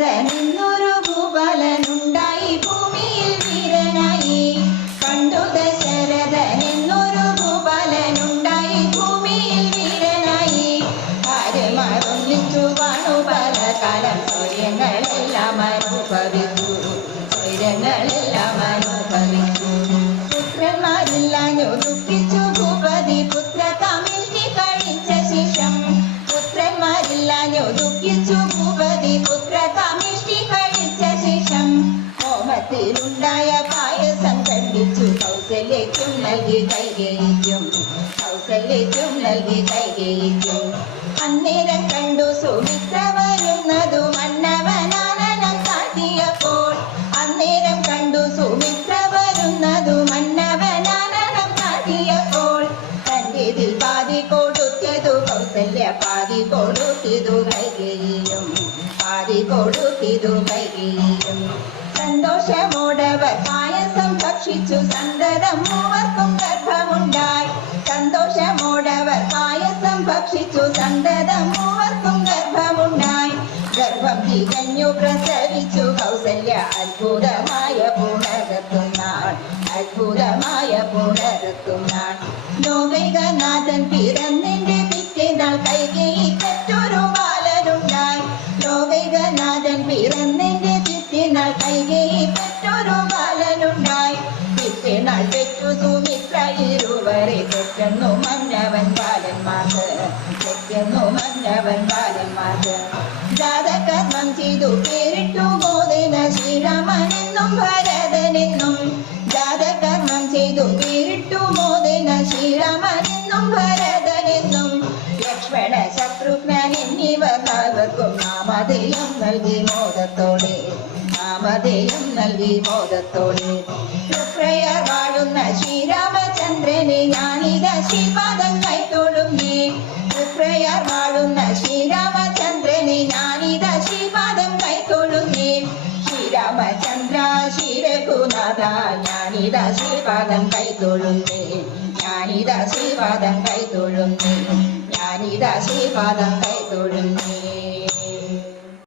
ശരദനെന്നൊരു ഭൂപാലനുണ്ടായി ഭൂമിയിൽ വീരനായി. പണ്ടു ദശരഥനെന്നൊരു ഭൂപാലനുണ്ടായി ഭൂമിയിൽ വീരനായി. ഭാര്യമാരൊന്നിച്ചു വാണു പല കാലം സ്വര്യങ്ങളെല്ലാം അനുഭവിച്ചു. സ്വര്യങ്ങളെല്ലാം അനുഭവിച്ചു. പുത്രന്മാരില്ലാഞ്ഞു ദുഃഖിച്ചു ഭൂപതി പുത്ര കാമിഷ്ടി കഴിച്ച ശേഷം. പുത്രന്മാരില്ലാഞ്ഞു ദുഃഖിച്ചു ഭൂപതി പുത്ര കാമിഷ്ടി കഴിച്ച ശേഷം. ഹോമത്തിലുണ്ടായ പായസം കണ്ടിച്ചു കൗസല്യയ്ക്കും നൽകി കൈകേയിക്കും. കൗസല്യയ്ക്കും നൽകി കൈകേയിക്കും. അന്നേരം കണ്ടു സുമിത്ര വരുന്നതു മന്നവനാനനം കാട്ടിയപ്പോൾ. അന്നേരം കണ്ടു സുമിത്ര വരുന്നതു മന്നവനാനനം കാട്ടിയപ്പോൾ. തന്റേതിൽ പാതി കൊടുത്തിതു കൗസല്യ പാതി കൊടുത്തിതു കൈകേയിയും. പാതി കൊടുത്തിതു കൈകേയിയും. സന്തോഷമോടവർ പായസം ഭക്ഷിച്ചു സന്തതം മൂവർക്കും ഗർഭമുണ്ടായി. സന്തോഷമോടവർ പായസം ഭക്ഷിച്ചു സന്തതം മൂവർക്കും ഗർഭമുണ്ടായി. ഗർഭം തികഞ്ഞു പ്രസവിച്ചു കൗസല്യ അത്ഭുതമായ പുണരത്തുന്നാൾ. അത്ഭുതമായ പുണരത്തുന്നാൾ. ലോകൈകനാഥൻ പിറന്നിന്റെ പിറ്റേന്നാൾ കൈകേയിക്കൊരു ബാലനുണ്ടായി. ലോകൈകനാഥൻ പിറന്നിന്റെ പിറ്റേന്നാൾ കൈകേയിക്കൊരു ബാലനുണ്ടായി. പിറ്റേന്നാൾ പെറ്റു സുമിത്ര ഇരുവരെ പെട്ടെന്നു മന്നവൻ ബാലന്മാർക്ക്. പെട്ടെന്നു മന്നവൻ ബാലന്മാർക്ക്. ജാതകർമ്മം ചെയ്തു പേരിട്ടു മോദന ശ്രീരാമനെന്നും ഭരതനെന്നും. ജാതകർമ്മം ചെയ്തു പേരിട്ടു മോദന ശ്രീരാമനെന്നും ഭരതനെന്നും. ലക്ഷ്മണ ശത്രുഘ്നൻ എന്നിവർ നാൽവർക്കും നാമധേയം നൽകി മോദത്തോടെ. നാമധേയം നൽകി മോദത്തോടെ. രുക്രയർ വാഴുന്ന ശ്രീരാമചന്ദ്രനെ ഞാനിത ശ്രീപാദം കൈതൊഴുന്നേ. രുക്രയർ വാഴുന്ന ശ്രീരാമചന്ദ്രനെ ഞാനിത ശ്രീപാദം കൈതൊഴുന്നേ. ശ്രീരാമചന്ദ്ര ശ്രീരഘുനാഥ ഞാനിത ശ്രീപാദം കൈതൊഴുന്നേ. ഞാനിത ശ്രീപാദം കൈതൊഴുന്നേ. ഞാനിത ശ്രീപാദം കൈതൊഴുന്നേ.